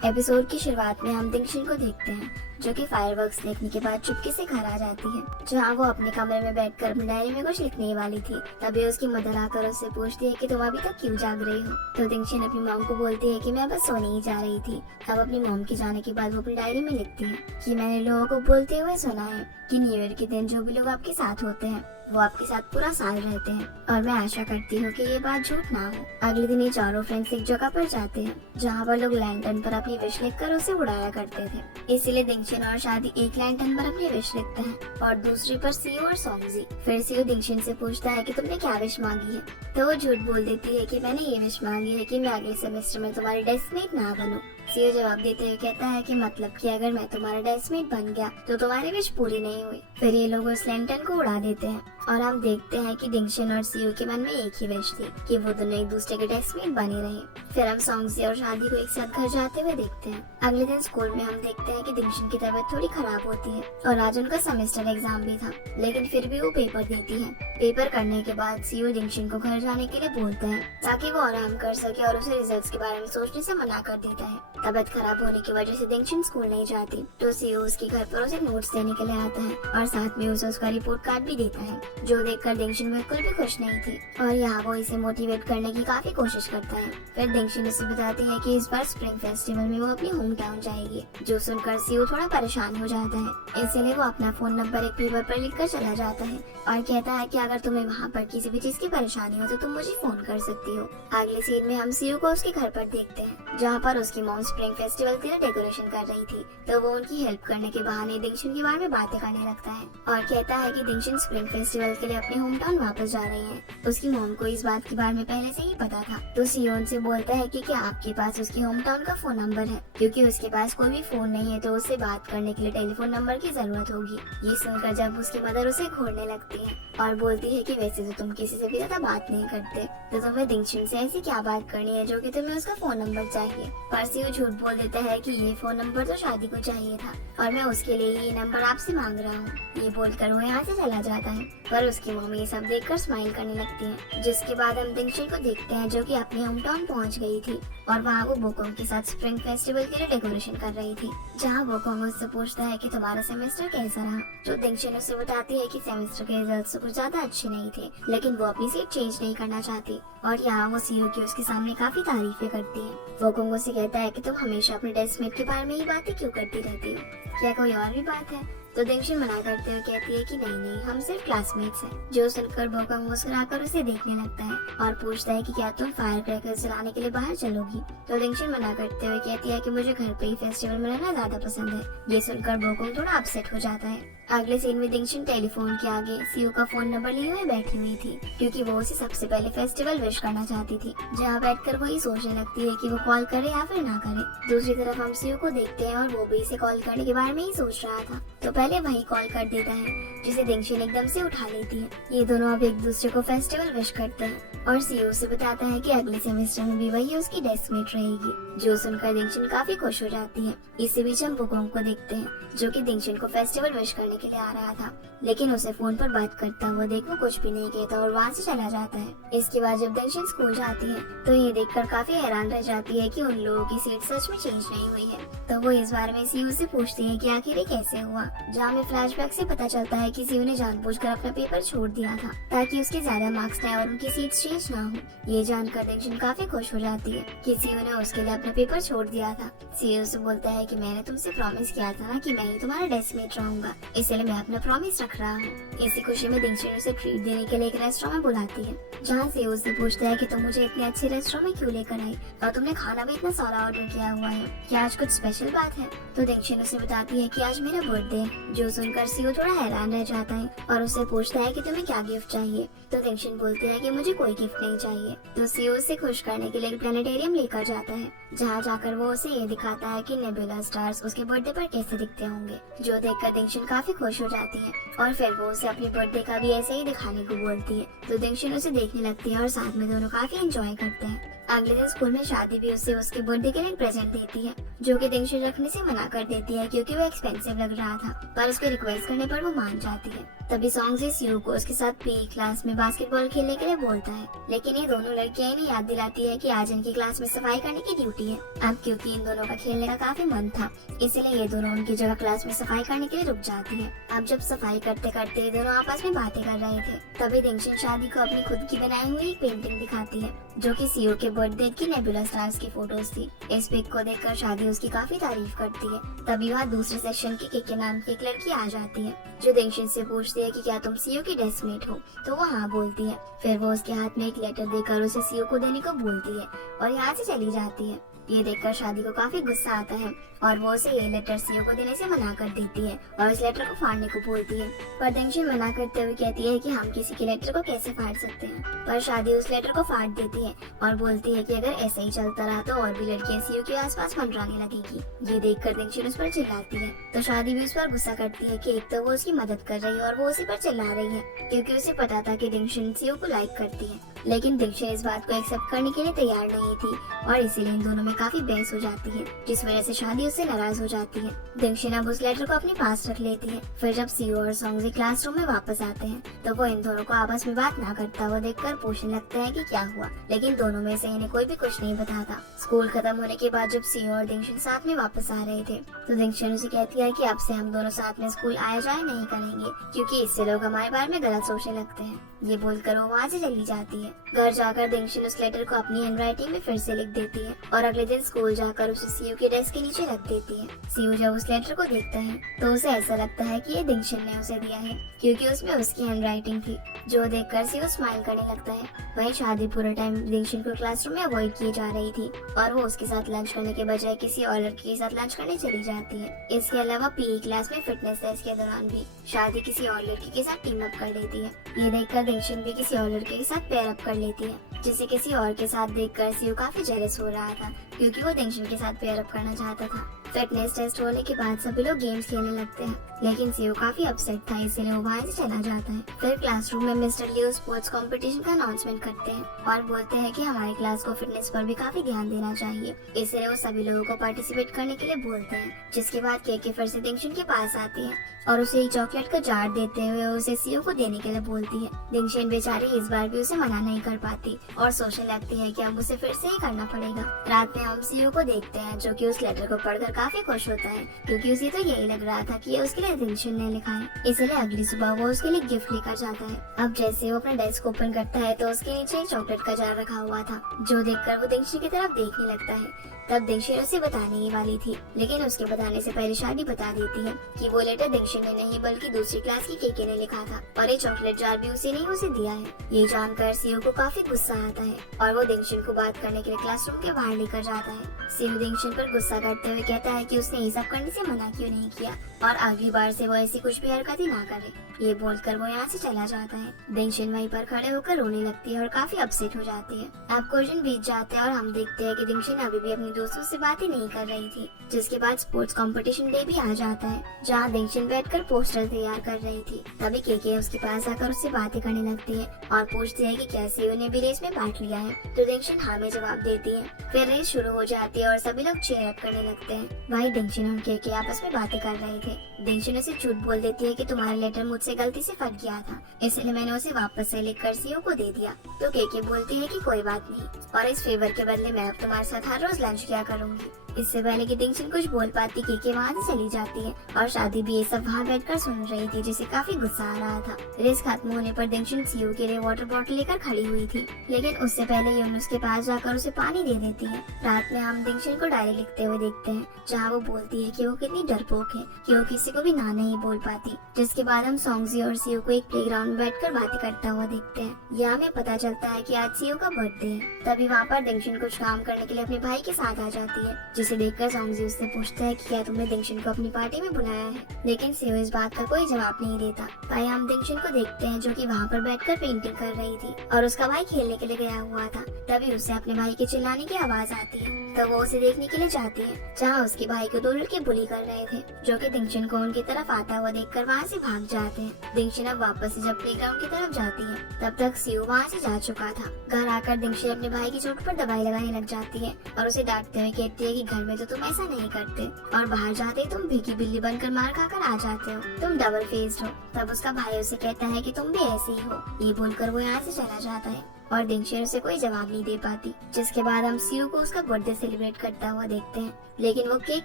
Episode की शुरुआत में हम दिंगशन को देखते हैं जो कि फायरवर्क्स देखने के बाद चुपके से घर आ जाती है, जहाँ वो अपने कमरे में बैठकर अपनी डायरी में कुछ लिखने वाली थी। तभी उसकी मदर आकर उससे पूछती है कि तुम अभी तक क्यों जाग रही हो। तो दिंगशन अपनी मॉम को बोलती है कि मैं बस सोने ही जा रही थी। अब अपनी मॉम के जाने के बाद वो अपनी डायरी में लिखती है कि मैंने लोगों को बोलते हुए सुना है कि न्यू ईयर के दिन जो भी लोग आपके साथ होते हैं वो आपके साथ पूरा साल रहते हैं, और मैं आशा करती हूँ कि ये बात झूठ ना हो। अगले दिन ये चारों फ्रेंड्स एक जगह पर जाते हैं जहाँ पर लोग लैंटर्न पर अपनी विश लिखकर उसे उड़ाया करते थे। इसीलिए दिंगशन और शादी एक लैंटर्न पर अपनी विश लिखते हैं और दूसरी पर सीयू और सॉन्गजी। फिर सीयू दिंगशन से पूछता है कि तुमने क्या विश मांगी है, तो वो झूठ बोल देती है कि मैंने ये विश मांगी है कि मैं अगले सेमेस्टर में तुम्हारी डेस्कमेट ना बनूं। सीयू जवाब देते हुए कहता है कि मतलब कि अगर मैं तुम्हारा डेस्कमेट बन गया तो तुम्हारी विश पूरी नहीं हुई। फिर ये लोग उस लैंटर्न को उड़ा देते हैं और हम देखते हैं कि दिंगशन और सीयू के मन में एक ही विश थी कि वो दोनों एक दूसरे के डेस्कमेट बने रहे। फिर हम सॉन्गजी और शादी को एक साथ घर जाते हुए देखते हैं। अगले दिन स्कूल में हम देखते हैं कि दिंगशन की तबीयत थोड़ी खराब होती है और आज उनका सेमेस्टर एग्जाम भी था, लेकिन फिर भी वो पेपर देती है। पेपर करने के बाद सीयू दिंगशन को घर जाने के लिए बोलता है ताकि वो आराम कर सके और उसे रिजल्ट्स के बारे में सोचने से मना कर देता है। तबीयत खराब होने की वजह से दिंगशन स्कूल नहीं जाती, तो सीयू उसके घर पर उसे नोट्स देने के लिए आता है और साथ में उसे उसका रिपोर्ट कार्ड भी देता है, जो देखकर दिंगशन बिल्कुल भी खुश नहीं थी और यहाँ वो इसे मोटिवेट करने की काफी कोशिश करता है। फिर दिंगशन उसे बताती है कि इस बार स्प्रिंग फेस्टिवल में वो अपनी होम टाउन जाएगी, जो सुनकर सीयू थोड़ा परेशान हो जाता है। इसीलिए वो अपना फोन नंबर एक पेपर पर लिखकर चला जाता है और कहता है कि अगर तुम्हें वहाँ पर किसी भी चीज की परेशानी हो तो तुम मुझे फोन कर सकती हो। अगले सीन में हम सीयू को उसके घर पर देखते हैं जहाँ पर उसकी मॉम स्प्रिंग फेस्टिवल के लिए डेकोरेशन कर रही थी, तो वो उनकी हेल्प करने के बहाने दिंगशन के बारे में बातें करने लगता है और कहता है कि दिंगशन स्प्रिंग फेस्टिवल के लिए अपने होम टाउन वापस जा रही है। उसकी मॉम को इस बात के बारे में पहले से ही पता था, तो सीयू उनसे बोलता है कि क्या आपके पास उसकी होम टाउन का फोन नंबर है, क्योंकि उसके पास कोई भी फोन नहीं है तो उससे बात करने के लिए टेलीफोन नंबर की जरूरत होगी। ये सुनकर जब उसकी मदर उसे घूरने लगती है और बोलती है कि वैसे तो तुम किसी से भी ज्यादा बात नहीं करते, तो तुम्हें दिंगशन से ऐसी क्या बात करनी है जो कि तुम्हें उसका फोन नंबर चाहिए। पर सीयू झूठ बोल देता है कि ये फोन नंबर तो शादी को चाहिए था और मैं उसके लिए ये नंबर आपसे मांग रहा हूँ। ये बोलकर वो यहाँ से चला जाता है, पर उसकी मम्मी ये सब देखकर स्माइल करने लगती है। जिसके बाद हम दिंगशन को देखते हैं जो कि अपने होम टाउन पहुँच गई थी और वहाँ वो बोकोंग के साथ स्प्रिंग फेस्टिवल के लिए डेकोरेशन कर रही थी, जहाँ बोकोंग उससे पूछता है कि तुम्हारा सेमेस्टर कैसा रहा। तो दिंगशन उसे बताती है कि सेमेस्टर के रिजल्ट्स कुछ ज्यादा अच्छे नहीं थे, लेकिन वो अपनी सीट चेंज नहीं करना चाहती और यहाँ वो सीयू की उसके सामने काफी तारीफें करती है। बोकोंग उसे कहता है कि तुम हमेशा अपने डेस्कमेट के बारे में ही बातें क्यों करती रहती हो, क्या कोई और भी बात है। तो दिंगशन मना करते हुए कहती है कि नहीं हम सिर्फ क्लासमेट्स हैं। जो सुनकर बोकोंग मुस्कुराकर उसे देखने लगता है और पूछता है कि क्या तुम फायर क्रैकर्स जलाने के लिए बाहर चलोगी। तो दिंगशन मना करते हुए कहती है कि मुझे घर पे ही फेस्टिवल में रहना ज्यादा पसंद है। ये सुनकर बोकोंग थोड़ा अपसेट हो जाता है। अगले सीन में दिंगशन टेलीफोन के आगे सीयू का फोन नंबर लिए हुए बैठी हुई थी, क्योंकि वो उसे सबसे पहले फेस्टिवल विश करना चाहती थी। जहाँ बैठकर वो ये सोचने लगती है कि वो कॉल करे या फिर ना करे। दूसरी तरफ हम सीयू को देखते हैं और वो भी इसे कॉल करने के बारे में ही सोच रहा था, तो पहले वही कॉल कर देता है, जिसे दिंगशन एकदम से उठा लेती है। ये दोनों अब एक दूसरे को फेस्टिवल विश करते हैं और सीयू से बताता है कि अगले सेमेस्टर में भी वही उसकी डेस्कमेट रहेगी, जो सुनकर दिंगशन काफी खुश हो जाती है। इसी बीच हम बोकोंग को देखते हैं जो कि दिंगशन को फेस्टिवल विश करने के लिए आ रहा था, लेकिन उसे फोन पर बात करता हुआ देख वो कुछ भी नहीं कहता और वहाँ से चला जाता है। इसके बाद जब दिंगशन स्कूल जाती है तो ये देखकर काफी हैरान रह जाती है कि उन लोगों की सीट सच में चेंज नहीं हुई है। तो वो इस बारे में सीयू से पूछती है कि आखिर ये कैसे हुआ, जहाँ में फ्लैशबैक से पता चलता है कि सीयू ने जानबूझकर अपना पेपर छोड़ दिया था ताकि उसके ज्यादा मार्क्स आए और उनकी सीट चेंज ना हो। ये जानकर दिंगशन काफी खुश हो जाती है कि सीयू ने उसके लिए अपना पेपर छोड़ दिया था। सीयू से बोलता है कि मैंने तुमसे प्रॉमिस किया था ना कि मैं ही तुम्हारा डेस्कमेट रहूंगा, इसलिए मैं अपना प्रॉमिस रख रहा हूँ। इसी खुशी में दिंगशन उसे ट्रीट देने के लिए एक रेस्टोरेंट में बुलाती है, जहाँ से उससे पूछता है कि तुम मुझे इतने अच्छे रेस्टोरेंट में क्यों लेकर आई और तुमने खाना भी इतना सारा ऑर्डर किया हुआ है, क्या आज कुछ स्पेशल बात है। तो दिंगशन उसे बताती है कि आज मेरा बर्थडे है, जो सुनकर सीयू थोड़ा हैरान रह जाता है और उससे पूछता है कि तुम्हें क्या गिफ्ट चाहिए। तो दिंगशन बोलते हैं कि मुझे कोई गिफ्ट नहीं चाहिए। तो सीयू उसे खुश करने के लिए एक प्लेनेटेरियम लेकर जाता है, जहाँ जाकर वो उसे ये दिखाता है कि नेबुला स्टार्स उसके बर्थडे पर कैसे दिखते होंगे, जो देखकर दिंगशन काफी खुश हो जाती है और फिर वो उसे अपने बर्थडे का भी ऐसे ही दिखाने को बोलती है। तो दिंगशन उसे देखने लगती है और साथ में दोनों काफी एंजॉय करते हैं। अगले दिन स्कूल में शादी भी उसे उसके बर्थडे के लिए प्रेजेंट देती है, जो कि दिंगशन रखने से मना कर देती है क्योंकि वो एक्सपेंसिव लग रहा था, पर उसके रिक्वेस्ट करने पर वो मान जाती है। तभी सॉन्गजी सियो को उसके साथ पीई क्लास में बास्केटबॉल खेलने के लिए बोलता है, लेकिन ये दोनों लड़कियां इन्हें याद दिलाती है कि आज इनकी क्लास में सफाई करने की ड्यूटी है। अब क्योंकि इन दोनों का खेलने का काफी मन था, इसलिए ये दोनों उनकी जगह क्लास में सफाई करने के लिए रुक जाती है। अब जब सफाई करते करते ये दोनों आपस में बातें कर रहे थे, तभी दिंगशन शादी को अपनी खुद की बनाई हुई एक पेंटिंग दिखाती है, जो कि सियो के बर्थडे की नेबुला स्टार्स की फोटोज थी। इस पिक को देखकर शादी उसकी काफी तारीफ करती है। तभी वहाँ दूसरे सेक्शन की केके नाम की एक लड़की आ जाती है, जो दिंगशन से पूछती है कि क्या तुम सियो की डेस्कमेट हो, तो वो हाँ बोलती है। फिर वो उसके हाथ में एक लेटर देकर उसे सियो को देने को बोलती है और यहाँ से चली जाती है। ये देखकर शादी को काफी गुस्सा आता है और वो उसे ये लेटर सियो को देने से मना कर देती है और इस लेटर को फाड़ने को बोलती है, पर दिंगशन मना करते हुए कहती है कि हम किसी के लेटर को कैसे फाड़ सकते हैं। पर शादी उस लेटर को फाड़ देती है और बोलती है कि अगर ऐसा ही चलता रहा तो और भी लड़कियां सियो के आसपास मंडराने लगेगी। ये देखकर दिंगशन उस पर चिल्लाती है, तो शादी भी उस पर गुस्सा करती है कि एक तो वो उसकी मदद कर रही है और वो उसी पर चिल्ला रही है, क्योंकि उसे पता था कि दिंगशन सियो को लाइक करती है। लेकिन दिंगशन इस बात को एक्सेप्ट करने के लिए तैयार नहीं थी और इसीलिए इन दोनों में काफी बहस हो जाती है, जिस वजह से शादी उससे नाराज हो जाती है। दिंगशन अब उस लेटर को अपने पास रख लेती है। फिर जब सियो और सॉन्गजी क्लासरूम में वापस आते हैं, तो वो इन दोनों को आपस में बात ना करता हुआ देखकर पूछने लगते हैं कि क्या हुआ, लेकिन दोनों में से इन्हें कोई भी कुछ नहीं बताता। स्कूल खत्म होने के बाद जब सियो और दिंगशन साथ में वापस आ रहे थे, तो दिंगशन उसे कहती है कि अब से हम दोनों साथ में स्कूल आया जाए नहीं करेंगे, क्योंकि इससे लोग हमारे बारे में गलत सोचने लगते हैं। ये बोलकर वो वहाँ से चली जाती है। घर जाकर दिंगशन उस लेटर को अपनी हैंडराइटिंग में फिर से लिख देती है और अगले दिन स्कूल जाकर उसे सियो के डेस्क के नीचे रख देती है। सियो जब उस लेटर को देखता है तो उसे ऐसा लगता है कि ये दिंगशन ने उसे दिया है, क्योंकि उसमें उसकी हैंडराइटिंग थी, जो देखकर सियो स्माइल करने लगता है। वही शादी पूरे टाइम दिंगशन को क्लासरूम में अवॉइड किए जा रही थी और वो उसके साथ लंच करने के बजाय किसी और लड़की के साथ लंच करने चली जाती है। इसके अलावा पीई क्लास में फिटनेस टेस्ट के दौरान भी शादी किसी और लड़की के साथ टीम अप कर लेती है। ये देखकर दिंगशन भी किसी और लड़के के साथ पेयर अप कर लेती है, जिसे किसी और के साथ देखकर सियो काफी जेलस हो रहा था, क्योंकि वो दिंगशन के साथ पेयर अप करना चाहता था। फिटनेस टेस्ट होने के बाद सभी लोग गेम्स खेलने लगते हैं, लेकिन सियो काफी अपसेट था, इसलिए वो वहाँ से चला जाता है। फिर क्लासरूम में मिस्टर लियो स्पोर्ट्स कंपटीशन का अनाउंसमेंट करते हैं और बोलते हैं कि हमारी क्लास को फिटनेस पर भी काफी ध्यान देना चाहिए, इसलिए वो सभी लोगों को पार्टिसिपेट करने के लिए बोलते हैं। जिसके बाद केके फिर से दिंगशन के पास आती है और उसे एक चॉकलेट का जार देते हुए उसे सियो को देने के लिए बोलती है। दिंगशन बेचारी इस बार भी उसे मना नहीं कर पाती और सोचने लगती है कि अब उसे फिर से ही करना पड़ेगा। रात में हम सियो को देखते हैं, जो कि उस लेटर को पढ़कर काफी खुश होता है, क्योंकि उसे तो यही लग रहा था कि ये उसके लिए दिंगशन ने लिखा है। इसलिए अगली सुबह वो उसके लिए गिफ्ट लेकर जाता है। अब जैसे वो अपना डेस्क ओपन करता है तो उसके नीचे एक चॉकलेट का जार रखा हुआ था, जो देखकर वो दिंगशन की तरफ देखने लगता है। तब दिंगशन उसे बताने ही वाली थी, लेकिन उसके बताने से पहले शादी बता देती है कि वो लेटर दिंगशन ने नहीं बल्कि दूसरी क्लास की केके ने लिखा था और ये चॉकलेट जार भी उसे नहीं उसे दिया है। ये जानकर सियो को काफी गुस्सा आता है और वो दिंगशन को बात करने के लिए क्लासरूम के बाहर लेकर जाता है। सियो दिंगशन पर गुस्सा करते हुए कहता है कि उसने ये सब करने से मना क्यों नहीं किया और अगली बार से वो ऐसी कुछ भी हरकत ही ना करे। ये बोलकर वो यहाँ से चला जाता है। दिंगशन वहीं पर खड़े होकर रोने लगती है और काफी अपसेट हो जाती है। अब कुछ दिन बीत जाते हैं और हम देखते हैं कि दिंगशन अभी भी अपनी दोस्तों से बातें नहीं कर रही थी। जिसके बाद स्पोर्ट्स कंपटीशन डे भी आ जाता है, जहाँ दिंगशन बैठकर पोस्टर तैयार कर रही थी। तभी केके उसके पास आकर उससे बातें करने लगती है और पूछती है कि क्या सियो ने भी रेस में पार्ट लिया है, तो दिंगशन हाँ में जवाब देती है। फिर रेस शुरू हो जाती है और सभी लोग चीयर अप करने लगते हैं। वही दिंगशन और केके आपस में बातें कर रहे थे। दिंगशन उसे झूठ बोल देती है कि तुम्हारा लेटर मुझसे गलती से फट गया था, इसलिए मैंने उसे वापस से लिखकर सियो को दे दिया। तो केके बोलती है कि कोई बात नहीं, और इस फेवर के बदले मैं अब तुम्हारे साथ हर रोज लंच किया करूंगी। इससे पहले कि दिंगशन कुछ बोल पाती, केके वहाँ से चली जाती है और शादी भी ये सब वहाँ बैठकर सुन रही थी, जिसे काफी गुस्सा आ रहा था। रेस खत्म होने पर दिंगशन सियो के लिए वाटर बॉटल लेकर खड़ी हुई थी, लेकिन उससे पहले यून उसके पास जाकर उसे पानी दे देती है। रात में हम दिंगशन को डायरी लिखते हुए देखते हैं, जहाँ वो बोलती है कि वो कितनी डरपोक है कि वो किसी को भी ना नहीं बोल पाती। जिसके बाद हम सॉन्गजी और सियो को एक प्लेग्राउंड में बैठकर बातें करता हुआ देखते हैं। यहाँ हमें पता चलता है कि आज सियो का बर्थडे है। तभी वहाँ पर दिंगशन कुछ काम करने के लिए अपने भाई के साथ आ जाती है, जिसे देखकर सॉन्गजी उससे पूछता है कि क्या तुमने दिंगशन को अपनी पार्टी में बुलाया है, लेकिन सियो इस बात का कोई जवाब नहीं देता। भाई हम दिंगशन को देखते हैं जो कि वहाँ पर बैठकर पेंटिंग कर रही थी और उसका भाई खेलने के लिए गया हुआ था। तभी उससे अपने भाई के चिल्लाने की आवाज आती है, तो वो उसे देखने के लिए जाती है जहाँ उसके भाई को 2 लड़के बुली कर रहे थे, जो कि दिंगशन को उनकी तरफ आता हुआ देखकर वहाँ से भाग जाते हैं। दिंगशन अब वापस से जब प्लेग्राउंड की तरफ जाती है तब तक सियो वहाँ से जा चुका था। घर आकर दिंगशन अपने भाई की चोट पर दवाई लगाने लग जाती है और उसे डांटते हुए कहती है कि घर में तो तुम ऐसा नहीं करते और बाहर जाते तुम भीगी बिल्ली बनकर मार खाकर आ जाते हो, तुम डबल फेस्ड हो। तब उसका भाई उसे कहता है कि तुम भी ऐसे ही हो। ये बोलकर वो यहाँ से चला जाता है और दिंगशन उसे कोई जवाब नहीं दे पाती। जिसके बाद हम सियो को उसका बर्थडे सेलिब्रेट करता हुआ देखते हैं, लेकिन वो केक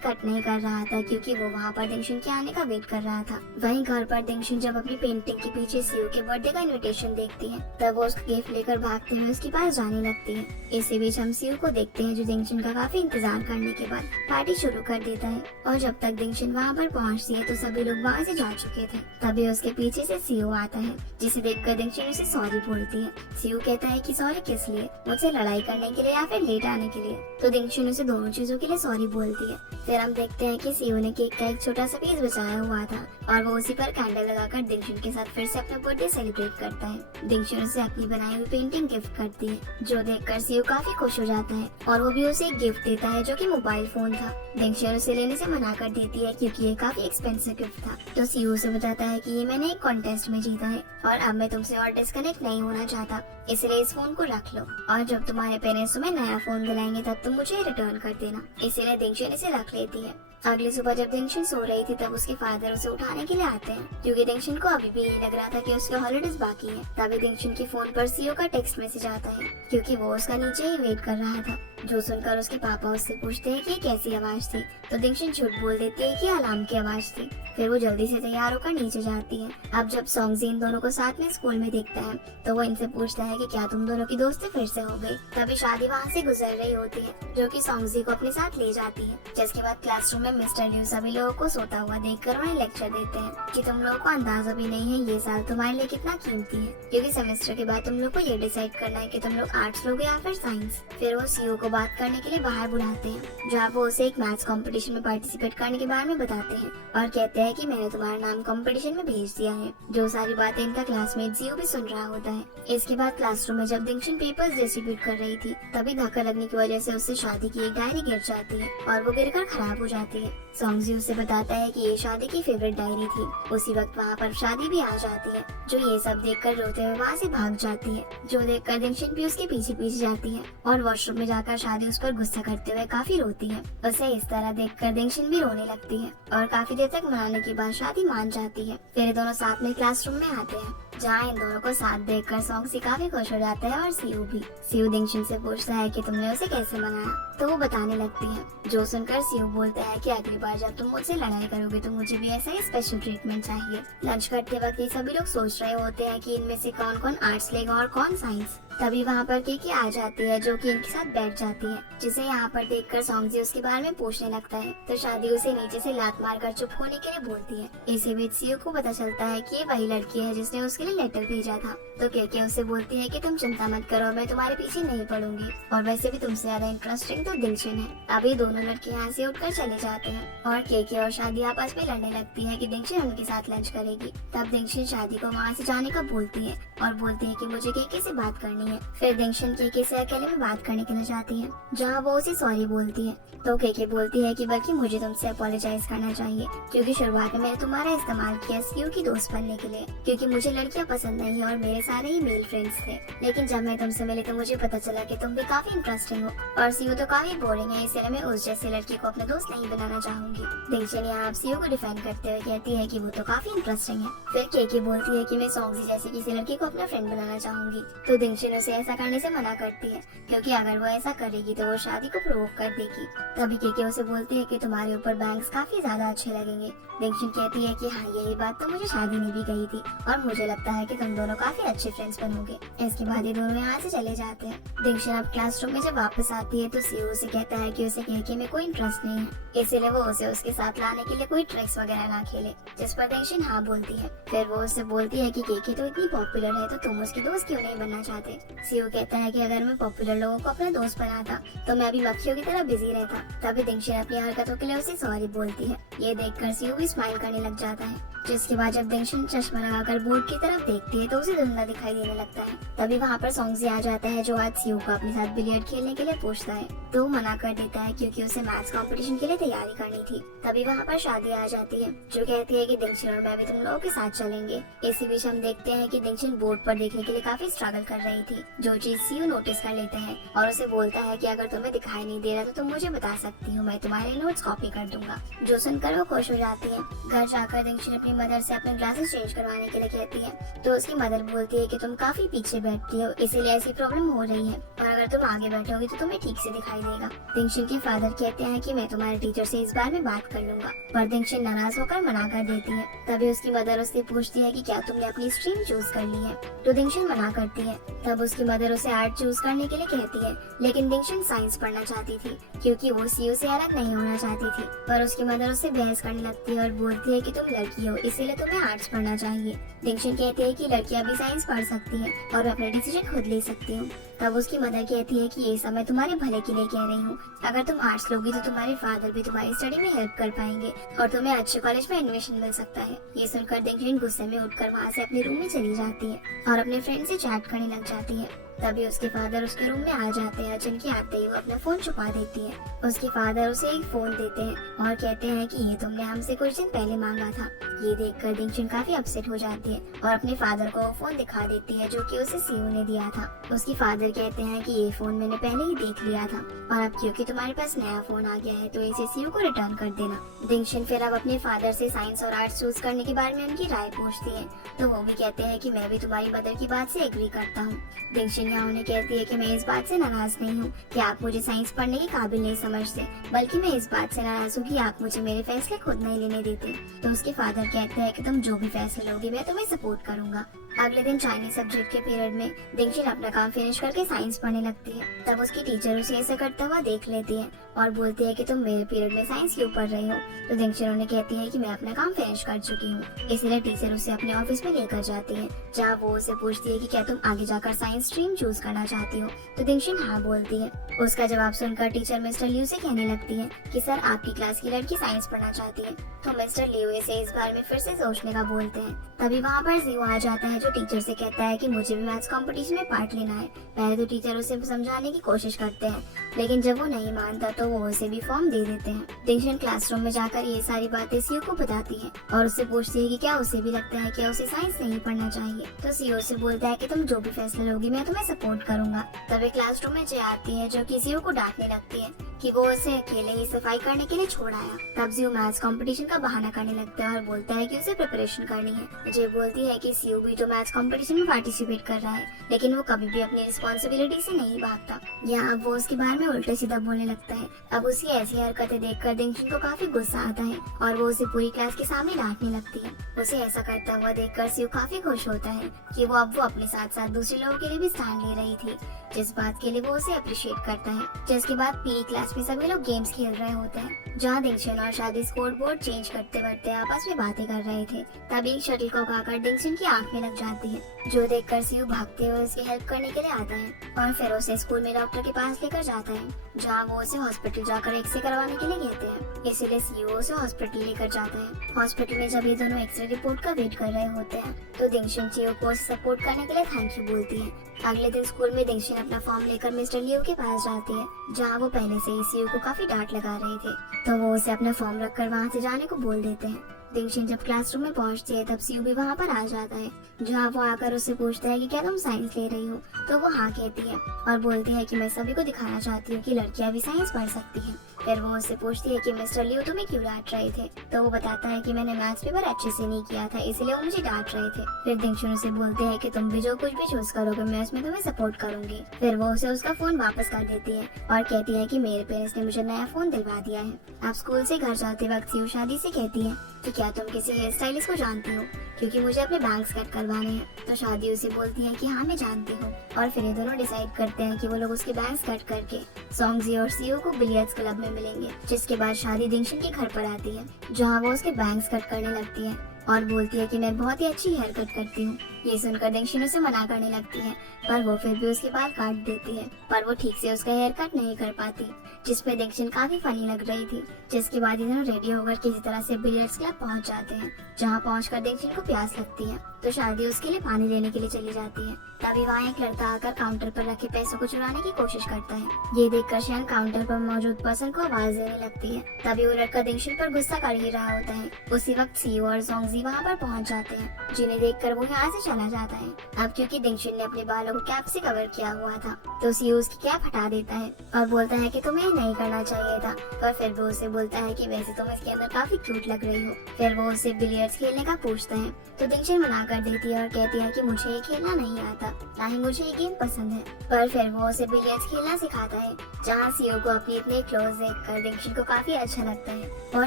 कट नहीं कर रहा था क्योंकि वो वहाँ पर दिंगशन के आने का वेट कर रहा था। वहीं घर पर दिंगशन जब अपनी पेंटिंग के पीछे सियो के बर्थडे का इनविटेशन देखती है तब वो उसका गिफ्ट लेकर भागते हुए उसके पास जाने लगती है। इसी बीच हम सियो को देखते हैं जो दिंगशन का काफी इंतजार करने के बाद पार्टी शुरू कर देता है और जब तक दिंगशन वहाँ पर पहुँचती है तो सभी लोग वहाँ से जा चुके थे। तभी उसके पीछे से सियो आता है जिसे देखकर दिंगशन उसे सॉरी बोलती है। सियो कहता है कि सॉरी किस लिए, मुझसे लड़ाई करने के लिए या फिर लेट आने के लिए? तो दिंगशन उसे दोनों चीजों के लिए सॉरी बोलती है। फिर हम देखते हैं कि सियो ने केक का एक छोटा सा पीस बचाया हुआ था और वो उसी पर कैंडल लगाकर दिंगशन के साथ फिर से अपना बर्थडे सेलिब्रेट करता है। दिंगशन उसे अपनी बनाई हुई पेंटिंग गिफ्ट करती है जो देखकर सियो काफी खुश हो जाता है और वो भी उसे एक गिफ्ट देता है जो कि मोबाइल फोन था। दिंगशन उसे लेने से मना कर देती है क्योंकि ये काफी एक्सपेंसिव गिफ्ट था। तो सियो उसे बताता है कि ये मैंने एक कॉन्टेस्ट में जीता है और अब मैं तुमसे और डिस्कनेक्ट नहीं होना चाहता, इसलिए इस फोन को रख लो और जब तुम्हारे पेरेंट्स तुम्हें नया फोन दिलाएंगे तब तुम मुझे रिटर्न कर देना। इसीलिए दिंगशन इसे रख लेती है। अगली सुबह जब दिंगशन सो रही थी तब उसके फादर उसे उठाने के लिए आते हैं क्योंकि दिंगशन को अभी भी यही लग रहा था कि उसके हॉलिडेज बाकी है। तभी दिंगशन के फोन पर सियो का टेक्स्ट मैसेज आता है क्योंकि वो उसका नीचे ही वेट कर रहा था, जो सुनकर उसके पापा उससे पूछते हैं कि ये कैसी आवाज थी। तो दिंगशन झूठ बोल देती है कि अलार्म की आवाज थी। फिर वो जल्दी से तैयार होकर नीचे जाती है। अब जब सॉन्गजी इन दोनों को साथ में स्कूल में देखता है तो वो इनसे पूछता है कि क्या तुम दोनों की दोस्ती फिर से हो गई। तभी शादी वहाँ से गुजर रही होती है जो कि सॉन्गजी को अपने साथ ले जाती है। जिसके बाद क्लासरूम में मिस्टर ल्यू सभी लोगों को सोता हुआ देखकर उन्हें लेक्चर देते हैं कि तुम लोगों को अंदाजा भी नहीं है ये साल तुम्हारे लिए कितना कीमती है, क्योंकि सेमेस्टर के बाद तुम लोग को ये डिसाइड करना है कि तुम लोग आर्ट्स लोगे या फिर साइंस। फिर वो सीओ को बात करने के लिए बाहर बुलाते हैं जहाँ वो उसे एक मैथ्स कंपटीशन में पार्टिसिपेट करने के बारे में बताते हैं और कहते हैं कि मैंने तुम्हारा नाम कंपटीशन में भेज दिया है। जो सारी बातें इनका क्लासमेट जियो भी सुन रहा होता है। इसके बाद क्लासरूम में जब दिंगशन पेपर्स डिस्ट्रीब्यूट कर रही थी तभी धक्का लगने की वजह से उससे शादी की एक डायरी गिर जाती है और वो गिरकर खराब हो जाती है। सॉन्गजी उससे बताता है कि ये शादी की फेवरेट डायरी थी। उसी वक्त वहाँ पर शादी भी आ जाती है जो ये सब देखकर रोते हुए वहाँ से भाग जाती है, जो देखकर दिंगशन भी उसके पीछे पीछे जाती है और वॉशरूम में जाकर शादी उस पर गुस्सा करते हुए काफी रोती है। उसे इस तरह देखकर दिंगशन भी रोने लगती है और काफी देर तक मनाने के बाद शादी मान जाती है। फिर दोनों साथ में क्लासरूम में आते हैं जहाँ इन दोनों को साथ देखकर सॉन्गजी काफी खुश हो जाता है और सीयू भी। सीयू दिंगशन से पूछता है कि तुमने उसे कैसे मनाया, तो वो बताने लगती है, जो सुनकर सीयू बोलता है कि अगली बार जब तुम मुझसे लड़ाई करोगे तो मुझे भी ऐसा ही स्पेशल ट्रीटमेंट चाहिए। लंच करते वक्त ये सभी लोग सोच रहे होते हैं कि इनमें से कौन कौन आर्ट्स लेगा और कौन साइंस। तभी वहाँ पर केकी आ जाती है जो कि इनके साथ बैठ जाती है, जिसे यहाँ पर देखकर सॉन्गजी उसके बारे में पूछने लगता है तो शादी उसे नीचे से लात मारकर चुप होने के लिए बोलती है। इसी बीच सीयू को पता चलता है कि ये वही लड़की है जिसने उसके लिए लेटर भेजा था। तो केके उसे बोलती है कि तुम चिंता मत करो, मैं तुम्हारे पीछे नहीं पड़ूंगी और वैसे भी तुमसे ज्यादा इंटरेस्टिंग तो दिंगशन है। अभी दोनों लड़के यहाँ से उठकर चले जाते हैं और केके और शादी आपस में लड़ने लगती है कि दिंगशन उनके साथ लंच करेगी। तब दिंगशन शादी को वहाँ से जाने का बोलती है और बोलती है कि मुझे केके से बात करनी है। फिर दिंगशन केके से अकेले में बात करने के लिए जाती है जहाँ वो उसे सॉरी बोलती है। तो केके बोलती है कि बल्कि मुझे तुमसे अपोलोजाइज करना चाहिए क्योंकि शुरुआत में मैंने तुम्हारा इस्तेमाल किया सीयू की दोस्त बनने के लिए, क्योंकि मुझे लड़कियां पसंद नहीं और मेरे सारे ही मेल फ्रेंड्स थे। लेकिन जब मैं तुमसे मिली तो मुझे पता चला कि तुम भी काफी इंटरेस्टिंग हो और सीयू तो काफी बोरिंग है, इसलिए मैं उस जैसी लड़की को अपना दोस्त नहीं बनाना चाहूंगी। दिंगशन यहाँ सीयू को डिफेंड करते हुए कहती है कि वो तो काफी इंटरेस्टिंग है। फिर केके बोलती है कि मैं सॉन्गजी जैसी किसी लड़की को अपना फ्रेंड बनाना चाहूंगी। तो दिंगशन उसे ऐसा करने से मना करती है क्योंकि अगर वो ऐसा करेगी तो वो शादी को प्रोवोक कर देगी। तभी केके उसे बोलती है कि तुम्हारे ऊपर बैंग्स काफी ज्यादा अच्छे लगेंगे। दिंगशन कहती है कि हाँ यही बात तो मुझे शादी में भी कही थी और मुझे लगता है कि तुम दोनों काफी अच्छे फ्रेंड्स बनोगे। इसके बाद ये दोनों यहाँ से चले जाते हैं। दिंगशन अब क्लासरूम में जब वापस आती है तो सीयू उसे कहता है कि उसे केके में कोई इंटरेस्ट नहीं है, इसीलिए वो उसे उसके साथ लाने के लिए कोई ट्रिक्स वगैरह ना खेले, जिस पर दिंगशन हाँ बोलती है। फिर वो उससे बोलती है कि केके तो इतनी पॉपुलर पॉपुलर है तो तुम उसकी दोस्त क्यों नहीं बनना चाहते। सीयू कहता है कि अगर मैं पॉपुलर लोगों को अपना दोस्त बनाता तो मैं भी मक्खियों की तरह बिजी रहता। तभी दिंगशन अपनी हरकतों के लिए उसे सॉरी बोलती है। ये देखकर सीयू भी स्माइल करने लग जाता है। जिसके बाद जब दिंगशन चश्मा लगाकर बोर्ड की तरफ देखती है तो उसे धुंधला दिखाई देने लगता है। तभी वहाँ पर सॉन्गजी आ जाता है जो आज सीयू को अपने साथ बिलियर्ड खेलने के लिए पूछता है तो वो मना कर देता है क्योंकि उसे मैथ्स कंपटीशन के लिए तैयारी करनी थी। तभी वहाँ पर शादी आ जाती है जो कहती है कि दिंगशन और मैं भी तुम लोगों के साथ चलेंगे। इसी बीच हम देखते हैं कि दिंगशन बोर्ड पर देखने के लिए काफी स्ट्रगल कर रही थी, जो चीज सीयू नोटिस कर लेते हैं और उसे बोलता है कि अगर तुम्हें दिखाई नहीं दे रहा तो तुम मुझे बता सकती हो, मैं तुम्हारे नोट्स कॉपी कर दूंगा। जो सुनकर वो खुश हो जाती है। घर जाकर दिंगशन अपनी मदर से अपने ग्लासेस चेंज करवाने के लिए कहती है तो उसकी मदर बोलती है कि तुम काफी पीछे बैठती हो इसीलिए ऐसी प्रॉब्लम हो रही है और अगर तुम आगे बैठोगी तो तुम्हें ठीक से दिखाई देगा। दिंगशन के फादर कहते हैं कि मैं तुम्हारे टीचर से इस बारे में बात कर लूंगा, पर दिंगशन नाराज होकर मना कर देती है। तभी उसकी मदर उससे पूछती है कि क्या तुमने अपनी स्ट्रीम चूज कर ली है, तो दिंगशन मना करती है। तब उसकी मदर उसे आर्ट चूज करने के लिए कहती है, लेकिन दिंगशन साइंस पढ़ना चाहती थी क्योंकि वो सीयू से अलग नहीं होना चाहती थी। पर उसकी मदर उससे बहस करने लगती है और बोलती है कि तुम लड़की हो इसीलिए तुम्हें आर्ट्स पढ़ना चाहिए। दिंगशन कहती है कि लड़कियां भी साइंस पढ़ सकती है और मैं अपने डिसीजन खुद ले सकती हूँ। तब उसकी मदर कहती है कि ये सब मैं तुम्हारे भले के लिए कह रही हूँ, अगर तुम आर्ट्स लोगी तो तुम्हारे फादर भी तुम्हारी स्टडी में हेल्प कर पाएंगे और तुम्हें अच्छे कॉलेज में एडमिशन मिल सकता है। ये सुनकर दिंगशन गुस्से में उठकर वहाँ से अपने रूम में चली जाती है और अपने फ्रेंड से चैट करने लग जाती है। तभी उसके फादर उसके रूम में आ जाते हैं, जिनके आते ही वो अपना फोन छुपा देती है। उसके फादर उसे एक फोन देते हैं और कहते हैं कि ये तुमने हमसे कुछ दिन पहले मांगा था। ये देखकर दिंगशन काफी अपसेट हो जाती है और अपने फादर को वो फोन दिखा देती है जो कि उसे सीयू ने दिया था। उसके फादर कहते हैं कि ये फोन मैंने पहले ही देख लिया था और अब क्योंकि तुम्हारे पास नया फोन आ गया है तो इसे सीयू को रिटर्न कर देना। दिंगशन फिर अब अपने फादर से साइंस और आर्ट्स चूज करने के बारे में उनकी राय पूछती है तो वो भी कहते हैं कि मैं भी तुम्हारी मदर की बात से एग्री करता हूँ। दिंगशन यहाँ उन्हें कहती है कि मैं इस बात से नाराज नहीं हूँ कि आप मुझे साइंस पढ़ने के काबिल नहीं समझते, बल्कि मैं इस बात से नाराज हूँ कि आप मुझे मेरे फैसले खुद नहीं लेने देते। तो उसके फादर कहते हैं कि तुम जो भी फैसले लोगे मैं तुम्हें सपोर्ट करूंगा। अगले दिन चाइनीज सब्जेक्ट के पीरियड में दिंगशन अपना काम फिनिश करके साइंस पढ़ने लगती है। तब उसकी टीचर उसे ऐसा करता हुआ देख लेती है और बोलती है कि तुम मेरे पीरियड में साइंस क्यों पढ़ रही हो। तो दिंगशन उन्हें कहती है कि मैं अपना काम फिनिश कर चुकी हूँ। इसीलिए टीचर उसे अपने ऑफिस में लेकर जाती है जहाँ वो उसे पूछती है कि क्या तुम आगे जाकर साइंस स्ट्रीम चूज करना चाहती हो। तो दिंगशन हाँ बोलती है। उसका जवाब सुनकर टीचर मिस्टर लियू से कहने लगती है कि सर आपकी क्लास की लड़की साइंस पढ़ना चाहती है। तो मिस्टर लियू इसे इस बारे में फिर से सोचने का बोलते हैं। तभी वहाँ पर जीव आ जाता है जो टीचर से कहता है कि मुझे भी मैथ्स कंपटीशन में पार्ट लेना है। पहले तो टीचर उसे समझाने की कोशिश करते हैं, लेकिन जब वो नहीं मानता तो वो उसे भी फॉर्म दे देते हैं। दिंगशन क्लासरूम में जाकर ये सारी बातें सीयू को बताती है और उससे पूछती है कि क्या उसे भी लगता है कि उसे साइंस नहीं पढ़ना चाहिए। तो सीयू से बोलता है कि तुम जो भी फैसला लोगी मैं तुम्हें सपोर्ट करूंगा। तभी क्लासरूम में जय आती है जो कि सीयू को डांटने लगती है कि वो उसे अकेले ही सफाई करने के लिए छोड़ आया। तब सीयू मैथ्स कंपटीशन का बहाना करने लगता है और बोलता है कि उसे प्रिपरेशन करनी है। जय बोलती है कि सीयू भी तो मैथ्स कंपटीशन में पार्टिसिपेट कर रहा है, लेकिन वो कभी भी अपनी रिस्पॉन्सिबिलिटी से नहीं भागता। यहाँ अब वो उसके बारे में उल्टे सीधा बोलने लगता है। अब उसकी ऐसी हरकतें देखकर दिंगशन को काफी गुस्सा आता है और वो उसे पूरी क्लास के सामने डांटने लगती है। उसे ऐसा करता हुआ देखकर सीयू काफी खुश होता है कि वो अब वो अपने साथ साथ दूसरे लोगों के लिए भी स्टैंड ले रही थी, जिस बात के लिए वो उसे अप्रिशिएट करता है। जिसके बाद पीटी क्लास में सभी लोग गेम्स खेल रहे होते हैं, जहाँ दिंगशन और शादी स्कोर बोर्ड चेंज करते करते आपस में बातें कर रहे थे। तभी एक शटल कॉक आकर दिंगशन की आंख में लग जाती है, जो देखकर सीयू भागते हुए उसकी हेल्प करने के लिए आता है और फिर उसे स्कूल में डॉक्टर के पास लेकर जाता है, जहाँ वो उसे हॉस्पिटल जाकर एक्सरे करवाने के लिए कहते हैं। इसीलिए सीयू उसे हॉस्पिटल लेकर जाता है। हॉस्पिटल में जब ये दोनों एक्सरे रिपोर्ट का वेट कर रहे होते हैं तो दिंगशन सीयू को सपोर्ट करने के लिए थैंक यू बोलती है। अगले दिन स्कूल में दिंगशन अपना फॉर्म लेकर मिस्टर लियू के पास जाती है, जहाँ वो पहले से ही सीयू को काफी डांट लगा रहे थे, तो वो उसे अपना फॉर्म रखकर वहाँ से जाने को बोल देते हैं। दिंगशन जब क्लासरूम में पहुंचती है तब सीयू भी वहाँ पर आ जाता है, जहाँ वो आकर उससे पूछता है कि क्या तुम साइंस ले रही हो। तो वो हाँ कहती है और बोलती है कि मैं सभी को दिखाना चाहती हूँ कि लड़कियाँ भी साइंस पढ़ सकती हैं। फिर वो उससे पूछती है कि मिस्टर लियू तुम्हें क्यों डांट रहे थे। तो वो बताता है कि मैंने मैथ्स पेपर अच्छे से नहीं किया था, इसलिए वो मुझे डांट रहे थे। फिर दिंगशन उसे बोलते हैं कि तुम भी जो कुछ भी चूज करोगे मैं उसमें तुम्हें सपोर्ट करूंगी। फिर वो उसे उसका फोन वापस कर देती है और कहती है कि मेरे पेरेंट्स ने मुझे नया फोन दिलवा दिया है। अब स्कूल से घर जाते वक्त सीयू शादी से कहती है कि क्या तुम किसी हेयर स्टाइलिस्ट को जानती हो, क्योंकि मुझे अपने बैंग्स कट करवाने हैं। तो शादी उसे बोलती है कि हाँ मैं जानती हूँ और फिर ये दोनों डिसाइड करते हैं कि वो लोग उसके बैंग्स कट करके सॉन्गजी और सीयू को बिलियर्ड्स क्लब में मिलेंगे। जिसके बाद शादी दिंगशन के घर पर आती है, जहाँ वो उसके बैंग्स कट करने लगती है और बोलती है कि मैं बहुत ही अच्छी हेयर कट करती हूँ। ये सुनकर दिंगशिन उसे मना करने लगती है, पर वो फिर भी उसके बाल काट देती है, पर वो ठीक से उसका हेयर कट नहीं कर पाती, जिसपे दिंगशिन काफी फनी लग रही थी। जिसके बाद ये दोनों रेडी होकर किसी तरह से बिलियर्ड्स क्लब पहुंच जाते हैं, जहां पहुंचकर दिंगशिन को प्यास लगती है, तो शादी उसके लिए पानी लेने के लिए चली जाती है। तभी वहाँ एक लड़का आकर काउंटर पर रखे पैसों को चुराने की कोशिश करता है। ये देखकर शियान काउंटर पर मौजूद पर्सन को आवाज देने लगती है। तभी वो लड़का दिंगशिन पर गुस्सा कर ही रहा होता है। उसी वक्त सीओ और जोंगजी वहाँ पर पहुँच जाते हैं, जिन्हें देखकर वो यहाँ से चला जाता है। अब क्योंकि दिंगशिन ने अपने बालों को कैप से कवर किया हुआ था, तो सीओ उसकी कैप हटा देता है और बोलता है कि तुम्हें नहीं करना चाहिए था, पर फिर वो उसे बोलता है कि वैसे तुम इसके अंदर काफी क्यूट लग रही हो। फिर वो उससे बिलियर्ड्स खेलने का पूछता है, तो दिंगशिन मना कर देती है और कहती है कि मुझे ये खेलना नहीं आता, ना ही मुझे ये गेम पसंद है। पर फिर वो उसे बिलियर्ड्स खेलना सिखाता है, जहाँ सीओ को अपनी इतने क्लोज देखकर दिंगशिन को काफी अच्छा लगता है और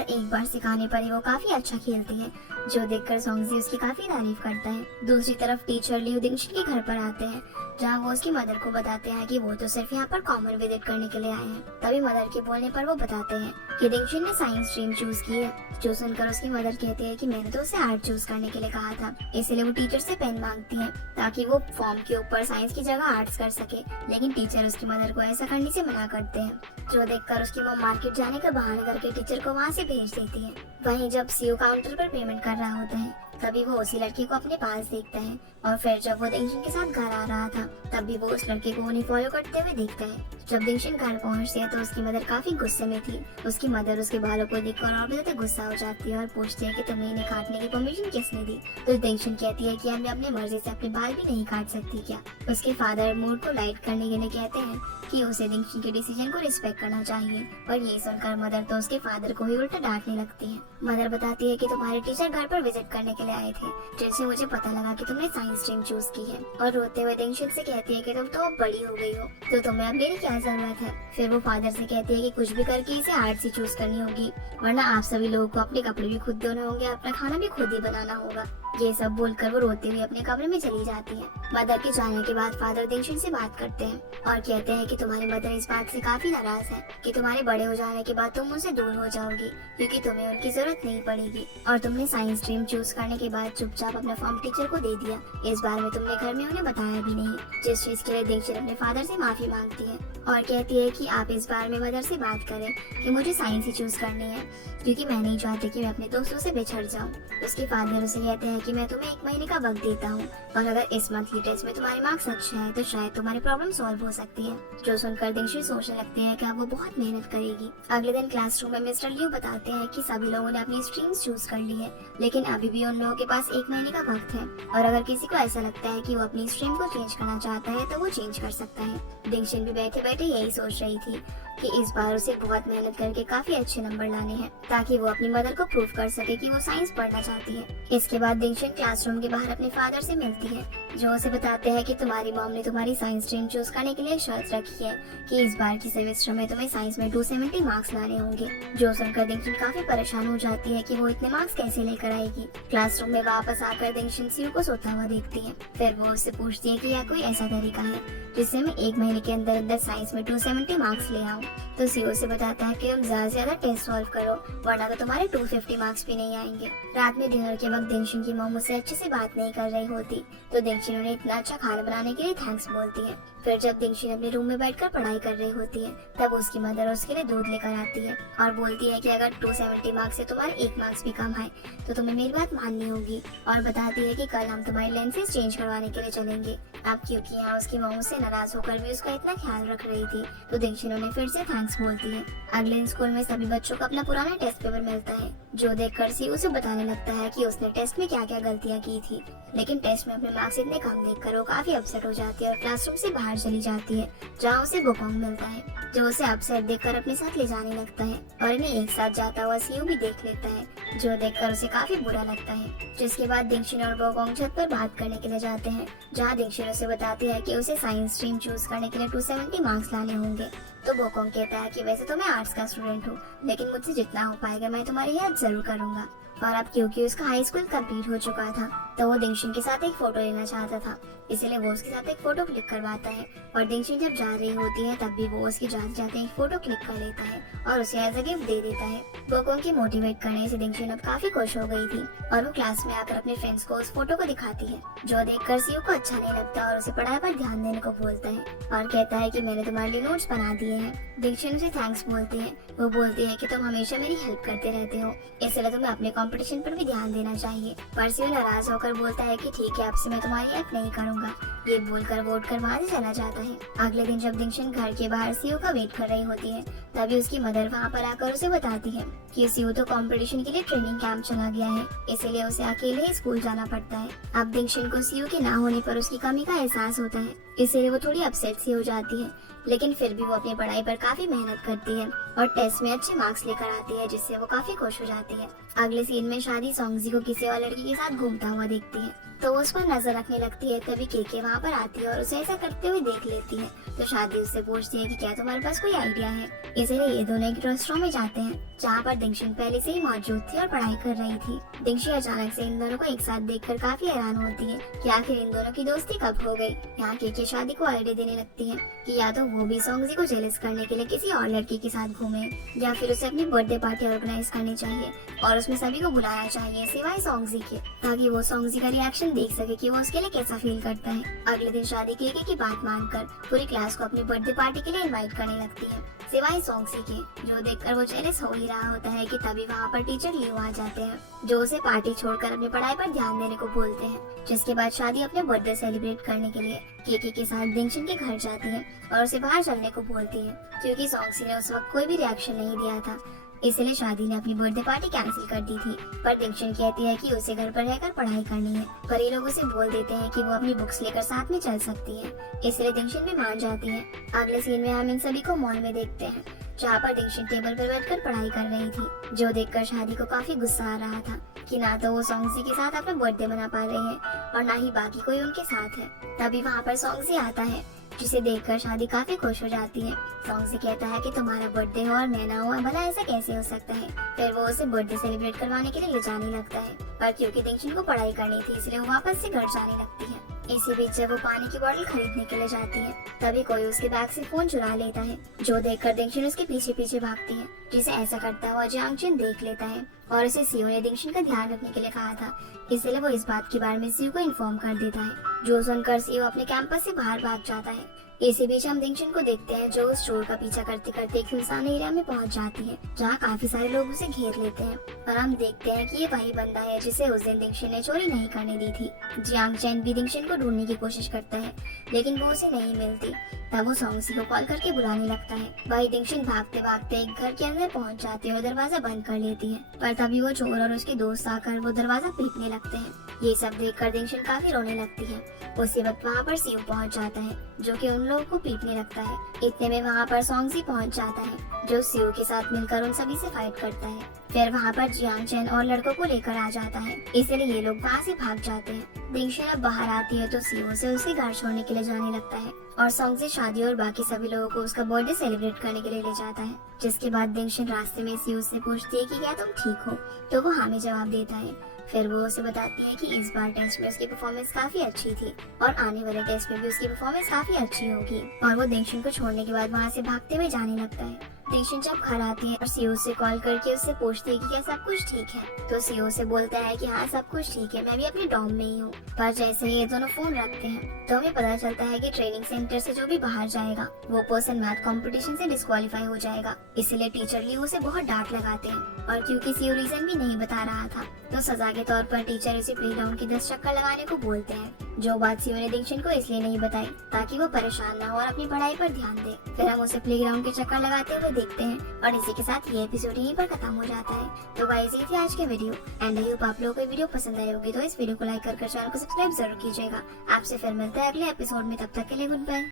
एक बार सिखाने पर ही वो काफी अच्छा खेलती है, जो देखकर जोंगजी उसकी काफी तारीफ करता है। दूसरी तरफ टीचर लियू दिंगशिन के घर पर आते हैं, जहाँ वो उसकी मदर को बताते हैं कि वो तो सिर्फ यहाँ पर कॉमन विजिट करने के लिए आए हैं। तभी मदर के बोलने पर वो बताते हैं कि दिंगशिन ने साइंस स्ट्रीम चूज की है, जो सुनकर उसकी मदर कहती है कि मैंने तो उसे आर्ट चूज करने के लिए कहा था। इसलिए वो टीचर से पेन मांगती है ताकि वो फॉर्म के ऊपर साइंस की जगह आर्ट्स कर सके, लेकिन टीचर उसकी मदर को ऐसा करने से मना करते हैं, जो देखकर उसकी मॉम मार्केट जाने का बहाना करके टीचर को वहाँ से भेज देती है। वहीं जब सीओ काउंटर पर पेमेंट कर रहा होता है, तभी वो उसी लड़के को अपने पास देखता है और फिर जब वो दिंगशिन के साथ घर आ रहा था, तब भी वो उस लड़के को उन्हें फॉलो करते हुए देखता है। जब दिंगशिन घर पहुंचती है तो उसकी मदर काफी गुस्से में थी। उसकी मदर उसके बालों को देखकर और भी ज्यादा गुस्सा हो जाती है और पूछती है कि तुम्हें इन्हें काटने की परमिशन किसने दी। तो दिंगशिन कहती है कि मैं अपनी मर्जी से अपने बाल भी नहीं काट सकती क्या। उसके फादर मूड को लाइट करने के लिए कहते हैं कि उसे दिंगशिन के डिसीजन को रिस्पेक्ट करना चाहिए, पर ये सुनकर मदर तो उसके फादर को ही उल्टा डांटने लगती है। मदर बताती है कि तुम्हारे टीचर घर पर विजिट करने के लिए आए थे, जिनसे मुझे पता लगा कि तुमने साइंस स्ट्रीम चूज की है, और रोते हुए दिंगशिन से कहती है कि तुम तो अब बड़ी हो गई हो, तो तुम्हें अब मेरी क्या जरूरत है। फिर वो फादर से कहती है कि कुछ भी करके इसे आर्ट्स ही चूज करनी होगी, वरना आप सभी लोगों को अपने कपड़े भी खुद धोने होंगे, अपना खाना भी खुद ही बनाना होगा। ये सब बोलकर वो रोते हुए अपने कमरे में चली जाती है। मदर के जाने के बाद फादर दिंगशिन से बात करते हैं और कहते हैं कि तुम्हारी मदर इस बात से काफी नाराज है कि तुम्हारे बड़े हो जाने के बाद तुम उनसे दूर हो जाओगी, क्योंकि तुम्हें उनकी जरूरत नहीं पड़ेगी, और तुमने साइंस स्ट्रीम चूज करने के बाद चुपचाप अपना फॉर्म टीचर को दे दिया। इस बारे में तुमने घर में उन्हें बताया भी नहीं, जिस चीज के लिए दिंगशिन अपने फादर से माफी मांगती है और कहती है कि आप इस बारे में मदर से बात करें कि मुझे साइंस ही चूज करनी है, क्योंकि मैं नहीं चाहती कि मैं अपने दोस्तों से बिछड़ जाऊं। उसके फादर उसे कहते हैं कि मैं तुम्हें 1 महीने का वक्त देता हूँ, और अगर इस मंथली टेस्ट में तुम्हारे मार्क्स अच्छे हैं तो शायद तुम्हारी प्रॉब्लम सॉल्व हो सकती है। जो सुनकर दिंगशिन सोचने लगती है कि अब वो बहुत मेहनत करेगी। अगले दिन क्लासरूम में मिस्टर लियू बताते हैं कि सभी लोगों ने अपनी स्ट्रीम्स चूज कर ली है, लेकिन अभी भी उन लोगों के पास 1 महीने का वक्त है, और अगर किसी को ऐसा लगता है कि वो अपनी स्ट्रीम को चेंज करना चाहता है तो वो चेंज कर सकता है। दिंगशिन भी बैठे बैठे यही सोच रही थी कि इस बार उसे बहुत मेहनत करके काफी अच्छे नंबर लाने हैं, ताकि वो अपनी मदर को प्रूव कर सके कि वो साइंस पढ़ना चाहती है। इसके बाद दिंगशिन क्लासरूम के बाहर अपने फादर से मिलती है, जो उसे बताते हैं कि तुम्हारी मॉम ने तुम्हारी साइंस स्ट्रीम चूज करने के लिए शर्त रखी है कि इस बार की सेमेस्टर में तुम्हें साइंस में 270 मार्क्स लाने होंगे। जो सुनकर दिंगशिन काफी परेशान हो जाती है कि वो इतने मार्क्स कैसे लेकर आएगी। क्लासरूम में वापस आकर दिंगशिन सीयू को सोता हुआ देखती है। फिर वो उससे पूछती है कि यह कोई ऐसा तरीका है जिससे मैं 1 महीने के अंदर अंदर साइंस में 270 मार्क्स ले आऊँ। तो सीओ से बताता है कि तुम ज्यादा से ज्यादा टेस्ट सॉल्व करो, वरना तो तुम्हारे 250 मार्क्स भी नहीं आएंगे। रात में डिनर के वक्त दिंगशिन की मॉम मुझसे अच्छे से बात नहीं कर रही होती, तो दिंगशिन उन्हें इतना अच्छा खाना बनाने के लिए थैंक्स बोलती है। फिर जब दिंगशिन अपने रूम में बैठकर पढ़ाई कर रही होती है, तब उसकी मदर उसके लिए दूध लेकर आती है और बोलती है कि अगर 270 मार्क्स से तुम्हारे 1 मार्क्स भी कम आए तो तुम्हें मेरी बात माननी होगी, और बताती है कि कल हम तुम्हारे लेंसेज चेंज करवाने के लिए चलेंगे। अब क्योंकि यहाँ उसकी मॉम से नाराज होकर भी उसका इतना ख्याल रख रही थी, तो दिंगशिन उन्हें फिर से थैंक्स बोलती है। अगले दिन स्कूल में सभी बच्चों को अपना पुराना टेस्ट पेपर मिलता है, जो देखकर सी उसे बताने लगता है कि उसने टेस्ट में क्या क्या गलतियाँ की थी, लेकिन टेस्ट में अपने मार्क्स इतने कम देखकर वो काफी अपसेट हो जाती है और क्लासरूम से बाहर चली जाती है, जहाँ उसे बुकोंग मिलता है, जो उसे अपसेट देखकर अपने साथ ले जाने लगता है, और इन्हें एक साथ जाता हुआ सीयू भी देख लेता है, जो देखकर उसे काफी बुरा लगता है। जिसके बाद दिंगशिन और बोकोंग छत पर बात करने के लिए जाते हैं, जहाँ दिंगशिन उसे बताती है कि उसे साइंस स्ट्रीम चूज करने के लिए 270 मार्क्स लाने होंगे। तो बोकोंग कहता है कि वैसे तो मैं आर्ट्स का स्टूडेंट हूँ, लेकिन मुझसे जितना हो पाएगा मैं तुम्हारी हेल्प जरूर करूंगा। और अब क्योंकि उसका हाई स्कूल कंप्लीट हो चुका था, तो वो दिंगशिन के साथ एक फोटो लेना चाहता था, इसलिए वो उसके साथ एक फोटो क्लिक करवाता है। और दिंगशिन जब जा रही होती है तब भी वो उसकी जाते जाते एक फोटो क्लिक कर लेता है और उसे एज अ गिफ्ट दे देता है। बोकोंग की मोटिवेट करने से दिंगशिन अब काफी खुश हो गई थी और वो क्लास में आकर अपने फ्रेंड्स को उस फोटो को दिखाती है, जो देखकर सियो को अच्छा नहीं लगता और उसे पढ़ाई पर ध्यान देने को बोलता है और कहता है कि मैंने तुम्हारे लिए नोट्स बना दिए हैं। दिंगशिन उसे थैंक्स बोलती है। वो बोलती है कि तुम हमेशा मेरी हेल्प करते रहते हो, इसलिए तुम्हें अपने कंपटीशन पर भी ध्यान देना चाहिए। पर सियो नाराज होकर बोलता है कि ठीक है, अब से मैं तुम्हारी हेल्प नहीं करूंगा। ये बोलकर वो उठकर वहाँ से चला जाता है। अगले दिन जब दिंगशिन घर के बाहर सियो का वेट कर रही होती है, तभी उसकी मदर वहाँ पर आकर उसे बताती है कि सियो तो कंपटीशन के लिए ट्रेनिंग कैंप चला गया है, इसीलिए उसे अकेले ही स्कूल जाना पड़ता है। अब दिंगशिन को सियो के ना होने पर उसकी कमी का एहसास होता है, इसीलिए वो थोड़ी अपसेट सी हो जाती है, लेकिन फिर भी वो अपनी पढ़ाई पर काफी मेहनत करती है और टेस्ट में अच्छे मार्क्स लेकर आती है, जिससे वो काफी खुश हो जाती है। अगले सीन में शादी सोंगजी को किसी और लड़की के साथ घूमता हुआ देखती है, तो वो उस पर नजर रखने लगती है। तभी केके वहाँ पर आती है और उसे ऐसा करते हुए देख लेती है, तो शादी उससे पूछती है कि क्या तुम्हारे पास कोई आइडिया है। इसीलिए ये दोनों एक रेस्टोरेंट में जाते हैं, जहाँ पर दिंगशिन पहले से ही मौजूद थी और पढ़ाई कर रही थी। दिंगशिन अचानक से इन दोनों को एक साथ देखकर काफी हैरान होती है कि आखिर इन दोनों की दोस्ती कब हो गई। यहाँ केके शादी को आइडिया देने लगती है कि या तो वो भी सोंगजी को जेलस करने के लिए किसी और लड़की के साथ घूमे, या फिर उसे अपनी बर्थडे पार्टी ऑर्गेनाइज करनी चाहिए और उसमें सभी को बुलाना चाहिए सिवाय सोंगजी के, ताकि वो सोंगजी का रिएक्शन देख सके कि वो उसके लिए कैसा फील करता है। अगले दिन शादी केके की बात मानकर पूरी क्लास को अपनी बर्थडे पार्टी के लिए इनवाइट करने लगती है, सिवाय सोंगजी के, जो देखकर वो जेलस हो ही रहा होता है कि तभी वहाँ पर टीचर लियो आ जाते हैं, जो उसे पार्टी छोड़कर अपनी पढ़ाई पर ध्यान देने को बोलते हैं। जिसके बाद शादी अपने बर्थडे सेलिब्रेट करने के लिए केके के साथ दिंगशिन के घर जाती है और उसे बाहर चलने को बोलती है, क्योंकि सोंगजी ने उस वक्त कोई भी रिएक्शन नहीं दिया था, इसलिए शादी ने अपनी बर्थडे पार्टी कैंसिल कर दी थी। पर दिंगशिन कहती है कि उसे घर पर रहकर पढ़ाई करनी है, पर ये लोग उसे बोल देते हैं कि वो अपनी बुक्स लेकर साथ में चल सकती है, इसलिए दिंगशिन भी मान जाती है। अगले सीन में हम इन सभी को मॉल में देखते हैं, जहाँ पर दिंगशिन टेबल पर बैठकर पढ़ाई कर रही थी, जो देखकर शादी को काफी गुस्सा आ रहा था कि ना तो वो सोंगजी के साथ अपना बर्थडे मना पा रही है और ना ही बाकी कोई उनके साथ है। तभी वहाँ पर सोंगजी आता है, जिसे देखकर शादी काफी खुश हो जाती है। सोंगजी कहता है कि तुम्हारा बर्थडे हो और मैं ना हो, भला ऐसा कैसे हो सकता है। फिर वो उसे बर्थडे सेलिब्रेट करवाने के लिए ले जाने लगता है, पर क्योंकि दिंगशिन को पढ़ाई करनी थी इसलिए वो वापस से घर जाने लगती है। इसी बीच जब वो पानी की बोतल खरीदने के लिए जाती है, तभी कोई उसके बैग से फोन चुरा लेता है, जो देखकर दिंगशिन उसके पीछे पीछे भागती है, जिसे ऐसा करता हुआ जियांग चेन देख लेता है और उसे सियो ने दिंगशिन का ध्यान रखने के लिए कहा था, इसलिए वो इस बात के बारे में सियो को इन्फॉर्म कर देता है, जो सुनकर सियो अपने कैंपस से बाहर भाग जाता है। इसी बीच हम दिंगशिन को देखते हैं, जो उस चोर का पीछा करते करते एक सुनसान एरिया में पहुंच जाती है, जहां काफी सारे लोग उसे घेर लेते हैं और हम देखते हैं कि ये वही बंदा है जिसे उस दिन दिंगशिन ने चोरी नहीं करने दी थी। जियांग चेन भी दिंगशिन को ढूंढने की कोशिश करता है, लेकिन वो उसे नहीं मिलती। तब वो सोंगजी को कॉल करके बुलाने लगता है। वही दिंगशिन भागते भागते एक घर के अंदर पहुंच जाती है और दरवाजा बंद कर लेती है, पर तभी वो चोर और उसके दोस्त आकर वो दरवाजा पीटने लगते हैं। ये सब देखकर दिंगशिन काफी रोने लगती है। उसी वक्त वहाँ पर सियो पहुंच जाता है, जो कि उन लोगों को पीटने लगता है। इतने में वहाँ पर सोंगजी पहुंच जाता है, जो सियो के साथ मिलकर उन सभी से फाइट करता है। फिर वहाँ पर जियांग चेन और लड़कों को लेकर आ जाता है, इसलिए ये लोग वहाँ से भाग जाते हैं। दिंगशिन अब बाहर आती है तो सियो से उसे घर छोड़ने के लिए जाने लगता है और सोंगजी शादी और बाकी सभी लोगों को उसका बर्थडे सेलिब्रेट करने के लिए ले जाता है। जिसके बाद दिंगशिन रास्ते में सियो से पूछती है कि क्या तुम ठीक हो, तो वो हाँ में जवाब देता है। फिर वो उसे बताती है कि इस बार टेस्ट में उसकी परफॉर्मेंस काफी अच्छी थी और आने वाले टेस्ट में भी उसकी परफॉर्मेंस काफी अच्छी होगी, और वो दिंगशिन को छोड़ने के बाद वहाँ से भागते हुए जाने लगता है। दिंगशिन जब घर आती है और सियो से कॉल करके उससे पूछती है कि क्या सब कुछ ठीक है, तो सियो से बोलता है कि हाँ सब कुछ ठीक है, मैं भी अपने डॉर्म में ही हूँ। पर जैसे ही ये दोनों फोन रखते हैं तो हमें पता चलता है कि ट्रेनिंग सेंटर से जो भी बाहर जाएगा वो पर्सन मैथ कंपटीशन से डिस्क्वालीफाई हो जाएगा, इसलिए टीचर लियो उसे बहुत डांट लगाते हैं। और क्योंकि सियो रीजन भी नहीं बता रहा था, तो सजा के तौर पर टीचर उसे प्लेग्राउंड के 10 चक्कर लगाने को बोलते हैं, जो बात सियो ने दिंगशिन को इसलिए नहीं बताई ताकि वो परेशान ना हो और अपनी पढ़ाई पर ध्यान दे। फिर हम उसे प्लेग्राउंड के चक्कर लगाते हुए देखते हैं और इसी के साथ ये एपिसोड यहीं पर खत्म हो जाता है। तो गाइस ये थी आज के वीडियो एंड आई होप आप लोगों को वीडियो पसंद आई होगी, तो इस वीडियो को लाइक कर चैनल को सब्सक्राइब जरूर कीजिएगा। आपसे फिर मिलते हैं अगले एपिसोड में, तब तक के लिए गुड बाय।